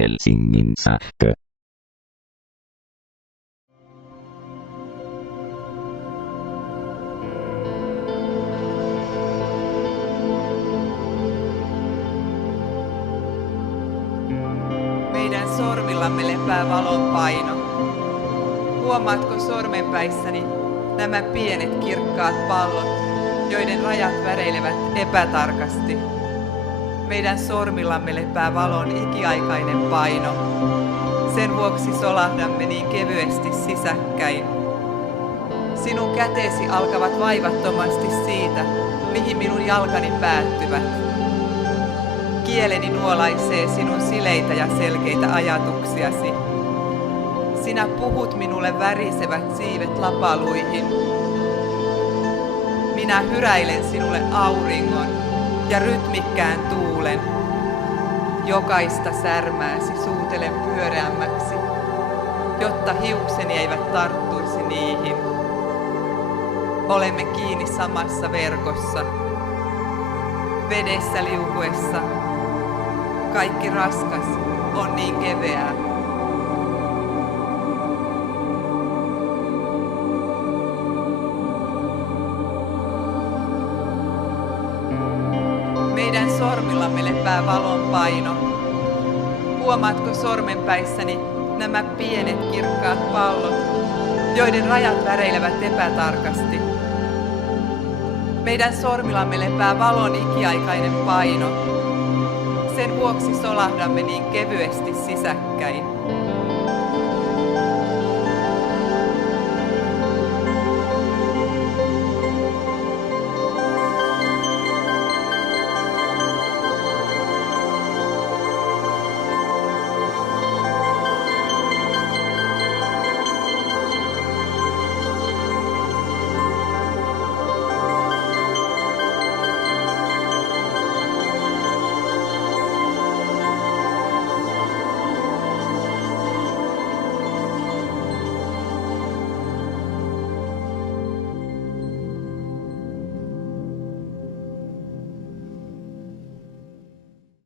Helsingin sähkö. Meidän sormillamme lepää valon paino. Huomaatko sormenpäissäni nämä pienet kirkkaat pallot, joiden rajat väreilevät epätarkasti? Meidän sormillamme lepää valon ikiaikainen paino. Sen vuoksi solahdamme niin kevyesti sisäkkäin. Sinun kätesi alkavat vaivattomasti siitä, mihin minun jalkani päättyvät. Kieleni nuolaisee sinun sileitä ja selkeitä ajatuksiasi. Sinä puhut minulle värisevät siivet lapaluihin. Minä hyräilen sinulle auringon ja rytmikkään tuulen. Jokaista särmääsi suutelen pyöreämmäksi, jotta hiukseni eivät tarttuisi niihin. Olemme kiinni samassa verkossa. Vedessä liukuessa kaikki raskas on niin keveää. Meidän sormillamme lepää valon paino. Huomaatko sormenpäissäni nämä pienet kirkkaat pallot, joiden rajat väreilevät epätarkasti? Meidän sormillamme lepää valon ikiaikainen paino. Sen vuoksi solahdamme niin kevyesti sisäkkäin.